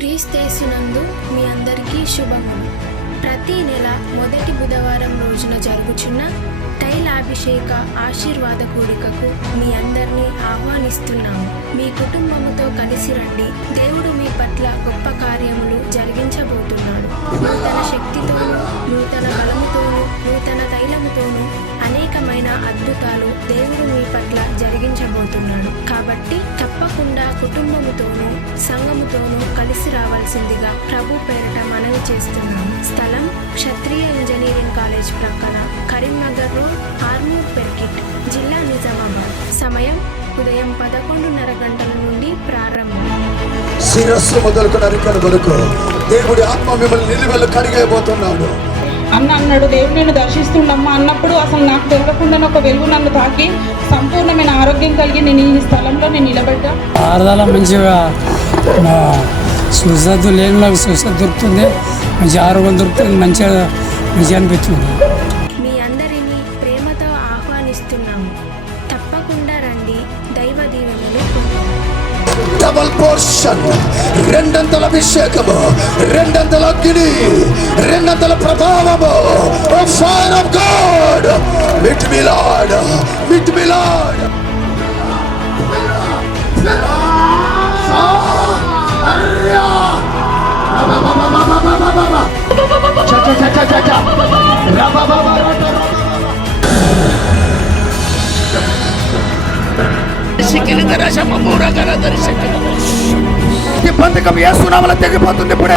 క్రీస్తేసునందు మీ అందరికీ శుభములు. ప్రతి నెల మొదటి బుధవారం రోజున జరుగుచున్న తైలాభిషేక ఆశీర్వాద కూడికకు మీ అందరినీ ఆహ్వానిస్తున్నాము. మీ కుటుంబముతో కలిసి రండి. దేవుడు మీ పట్ల గొప్ప కార్యములు జరిగించబోతున్నాడు. నూతన శక్తితోనూ, నూతన బలముతోనూ, నూతన తైలముతోనూ అనేకమైన అద్భుతాలు దేవుడు మీ పట్ల జరిగించబోతున్నాడు. కాబట్టి తప్పకుండా కుటుంబముతోనూ సంఘముతోనూ కలిసి రావాల్సిందిగా ప్రభు పేరిట మనవి చేస్తున్నాము. స్థలం క్షత్రియ ఇంజనీరింగ్ కాలేజ్ ప్రక్కన, కరీంనగర్ రోడ్, ఆర్మూర్ పెర్కిట్, జిల్లా నిజామాబాద్. సమయం ఉదయం 11:30 గంటల నుండి ప్రారంభం. శిరస్సు మొదలుకొని అరికల వరకు దేవుడి ఆత్మ మిమ్మల్ని నిలువెల్లు కడిగేయబోతున్నాడు అన్నాడు. దేవుడు నేను దర్శిస్తుండమ్మా అన్నప్పుడు అసలు నాకు తెలియకుండా ఒక వెలుగు నన్ను తాకి సంపూర్ణమైన ఆరోగ్యం కలిగి నేను ఈ స్థలంలో నేను నిలబడ్డా. ఆరుదల మంచిగా సుసద్దు లేని వాళ్ళకి సుసద్దు దొరుకుతుంది, మంచి ఆరోగ్యం దొరుకుతుంది, మంచిగా అనిపిస్తుంది. మీ అందరినీ ప్రేమతో ఆహ్వానిస్తున్నాము. తప్పకుండా రండి. దైవ దీవెనలు డబల్ పోర్షన్, రెండంతల అభిషేకము, రెండంతల అగ్ని, రెండంతల ప్రభావము. Fire of God meet me lord, meet me lord. ఈ బంధకం యేసు నామములో తెగిపోతుంది ఇప్పుడే.